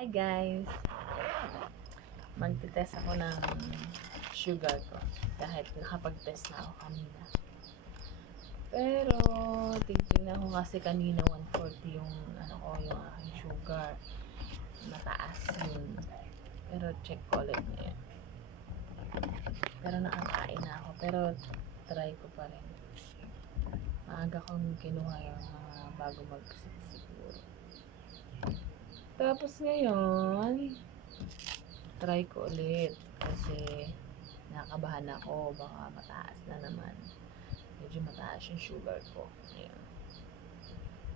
Hi guys! Magte-test ako ng sugar ko kahit nakapag-test na ako kanina. Pero tignan ko kasi kanina 140 yung yung aking sugar. Mataas yun. Pero check ko ulit ngayon. Pero nakakain na ako. Pero try ko pa rin. Maaga kong kinuha yung bago siguro. Tapos ngayon, try ko ulit kasi nakabahan ako, baka mataas na naman. Medyo mataas yung sugar ko. Ayun.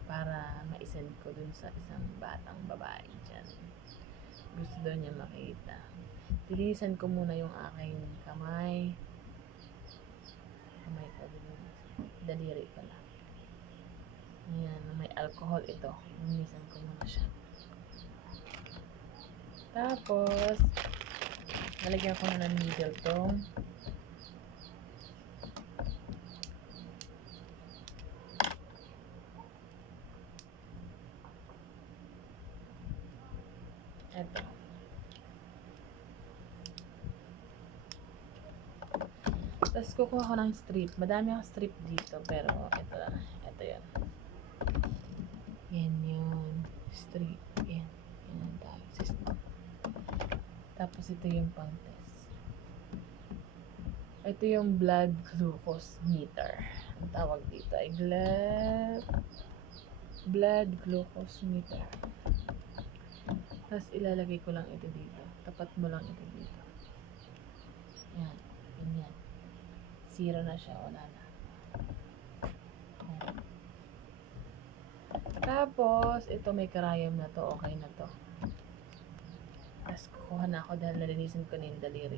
Para ma-send ko dun sa isang batang babae dyan. Gusto daw niya makita. Tilisan ko muna yung aking kamay. Kamay pa din. Daliri pala. Ayan, may alcohol ito. Tilisan ko muna siya. Tapos, nalagyan ko na ng needle tong eto. Tapos, kukuha ko ng strip. Madami akong strip dito, pero eto lang. Eto yun. Yan yun. Strip. Yan. Yan ang tawag. System. Tapos, ito yung pang-test. Ito yung blood glucose meter. Ang tawag dito ay blood glucose meter. Tapos, ilalagay ko lang ito dito. Tapat mo lang ito dito. Yan. Ganyan. Zero na siya. Wala na. Yan. Tapos, ito may karayom na to. Okay na to. Tapos, kukuha na ako dahil nalinisin ko na yung daliri.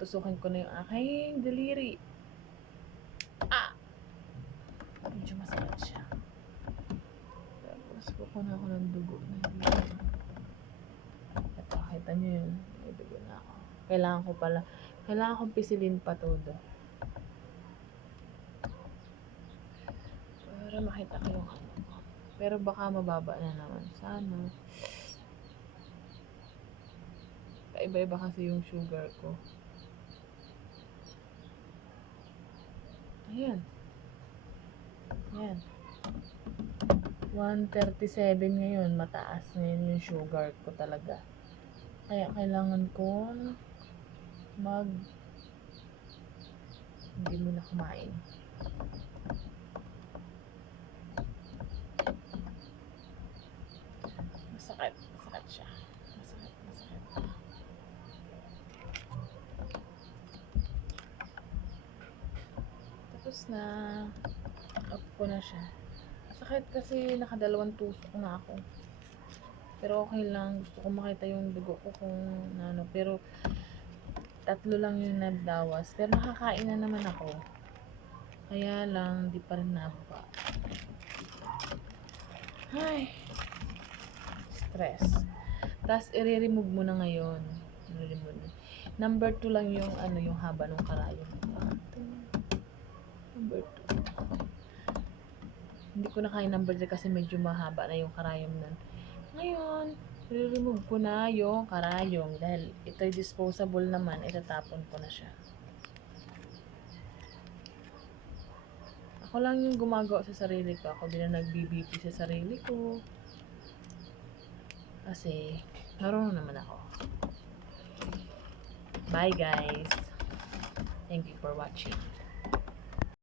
Tusukin ko na yung aking daliri. Medyo masakit siya. Tapos, kukuha na ako ng dugo na dito. Ito, kita nyo yun. May dugo na ako. Kailangan kong pisilin pa todo. Para makita ko yung ano ko. Pero baka mababa na naman. Sana. Iba-iba kasi yung sugar ko. Ayan. Ayan. 137 ngayon. Mataas ngayon yung sugar ko talaga. Kaya kailangan ko hindi muna kumain. Masakit siya. Masakit. Tapos na up ko na siya. Masakit kasi nakadalawang tusok na ako. Pero okay lang. Gusto ko makita yung dugo ko kung ano. Pero 3 lang yung nagdawas. Pero nakakain na naman ako. Kaya lang, di pa rin nababa. Ay. Stress. Tapos, i-remove mo na ngayon. Number 2 lang yung yung haba ng karayom. Number 2. Hindi ko na kaya number 3 kasi medyo mahaba na yung karayom nun. Ngayon, i-remove ko na yung karayom dahil ito'y disposable naman, itatapon ko na siya. Ako lang yung gumagawa sa sarili ko. Ako din ang nag-BBP sa sarili ko. Kasi, marunong naman ako. Bye guys! Thank you for watching.